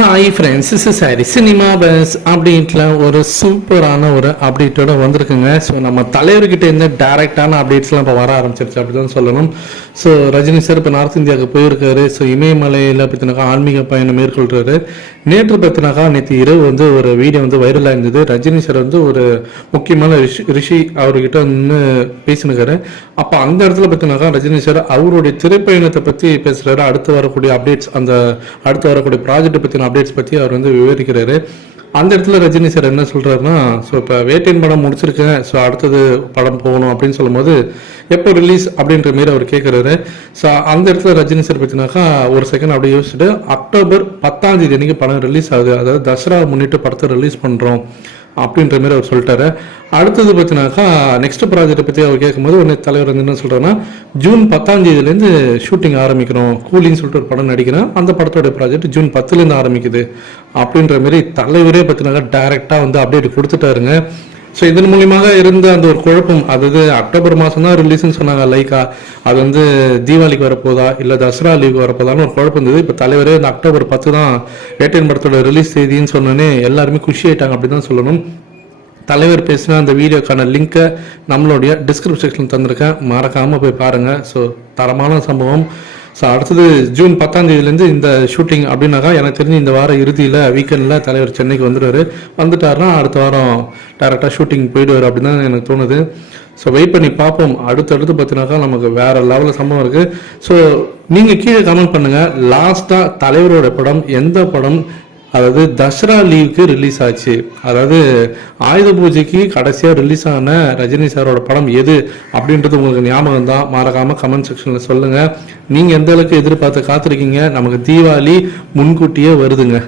Hi friends is sorry cinema buzz அப்படின்ட்டுல ஒரு சூப்பரான ஒரு அப்டேட்டோட வந்திருக்குங்க. ஸோ நம்ம தலைவர்கிட்ட இருந்து டேரெக்டான அப்டேட்ஸ்லாம் இப்போ வர ஆரம்பிச்சிருச்சு. அப்படி தான் சொல்லணும். ஸோ ரஜினி சார் இப்போ நார்த் இந்தியாவுக்கு போயிருக்காரு. ஸோ இமயமலையில் பார்த்தினாக்கா ஆன்மீக பயணம் மேற்கொள்கிறாரு நேற்று பார்த்தினாக்கா நேற்று இரவு வந்து ஒரு வீடியோ வந்து வைரலாக இருந்தது. ரஜினி சார் வந்து ஒரு முக்கியமான ரிஷி ரிஷி அவர்கிட்ட நின்று பேசினுக்காரு. அப்போ அந்த இடத்துல பார்த்தினாக்கா ரஜினி சார் அவருடைய திரைப்பயணத்தை பற்றி பேசுகிறாரு அடுத்து வரக்கூடிய அப்டேட்ஸ் அந்த அடுத்து வரக்கூடிய ப்ராஜெக்ட்டை பற்றின அப்டேட்ஸ் பற்றி அவர் வந்து விவரிக்கிறாரு. அந்த இடத்துல ரஜினி சார் என்ன சொல்கிறாருன்னா ஸோ இப்போ வேட்டையின் படம் முடிச்சிருக்கேன். ஸோ அடுத்தது படம் போகணும் அப்படின்னு சொல்லும்போது எப்போ ரிலீஸ் அப்படின்ற மாரி அவர் கேட்குறாரு ஸோ அந்த இடத்துல ரஜினி சார் பற்றினாக்கா ஒரு செகண்ட் அப்படியே யோசிச்சுட்டு அக்டோபர் பத்தாம் தேதி அன்னைக்கு படம் ரிலீஸ் ஆகுது. அதாவது தசரா முன்னிட்டு படத்தை ரிலீஸ் பண்ணுறோம் அப்படின்ற மாதிரி அவர் சொல்லிட்டாரு. அடுத்தது பார்த்தினாக்கா நெக்ஸ்ட் ப்ராஜெக்ட்டை பற்றி அவர் கேட்கும்போது உடனே தலைவர் வந்து என்ன சொல்கிறாருன்னா ஜூன் பத்தாம் தேதியிலேருந்து ஷூட்டிங் ஆரம்பிக்கிறோம் கூலின்னு சொல்லிட்டு ஒரு படம் நடிக்கிறேன் அந்த படத்தோட ப்ராஜெக்ட் ஜூன் பத்துலேருந்து ஆரம்பிக்குது. அப்படின்ற மாதிரி தலைவரே பார்த்தினாக்கா டைரெக்டாக வந்து அப்டேட் கொடுத்துட்டாருங்க. ஸோ இதன் மூலியமாக இருந்த அந்த ஒரு குழப்பம் அதாவது அக்டோபர் மாதம் தான் ரிலீஸ்னு சொன்னாங்க லைக்கா அது வந்து தீபாவளிக்கு வரப்போதா இல்லை தசரா லீவுக்கு வரப்போதான்னு ஒரு குழப்பம் இருந்தது. இப்போ தலைவரே இந்த அக்டோபர் பத்து தான் வேட்டையன் படத்தோட ரிலீஸ் தேதின்னு சொன்னோன்னே எல்லாருமே குஷி ஆயிட்டாங்க அப்படி தான் சொல்லணும். தலைவர் பேசின அந்த வீடியோக்கான லிங்க்கை நம்மளுடைய டிஸ்கிரிப்ஷன் செக்ஷன் தந்திருக்கேன். மறக்காமல் போய் பாருங்கள் ஸோ தரமான சம்பவம். ஸோ அடுத்தது ஜூன் பத்தாம் தேதியிலேருந்து இந்த ஷூட்டிங் அப்படின்னாக்கா எனக்கு தெரிஞ்சு இந்த வாரம் இறுதியில் வீக்கெண்டில் தலைவர் சென்னைக்கு வந்துடுவார். வந்துட்டாருன்னா அடுத்த வாரம் டேரெக்டாக ஷூட்டிங் போயிடுவார் அப்படின்னு தான் எனக்கு தோணுது. ஸோ வெயிட் பண்ணி பார்ப்போம். அடுத்தடுத்து பார்த்தினாக்கா நமக்கு வேறு லெவலில் சம்பவம் இருக்குது ஸோ நீங்கள் கீழே கமெண்ட் பண்ணுங்கள் லாஸ்ட்டாக தலைவரோட படம் எந்த படம் அதாவது தசரா லீவுக்கு ரிலீஸ் ஆச்சு. அதாவது ஆயுத பூஜைக்கு கடைசியாக ரிலீஸ் ஆன ரஜினி சாரோட படம் எது அப்படின்றது உங்களுக்கு ஞாபகம் தான் மறக்காமல் கமெண்ட் செக்ஷனில் சொல்லுங்கள் நீங்கள் எந்த அளவுக்கு எதிர்பார்த்து காத்திருக்கீங்க? நமக்கு தீபாவளி முன்கூட்டியே வருதுங்க.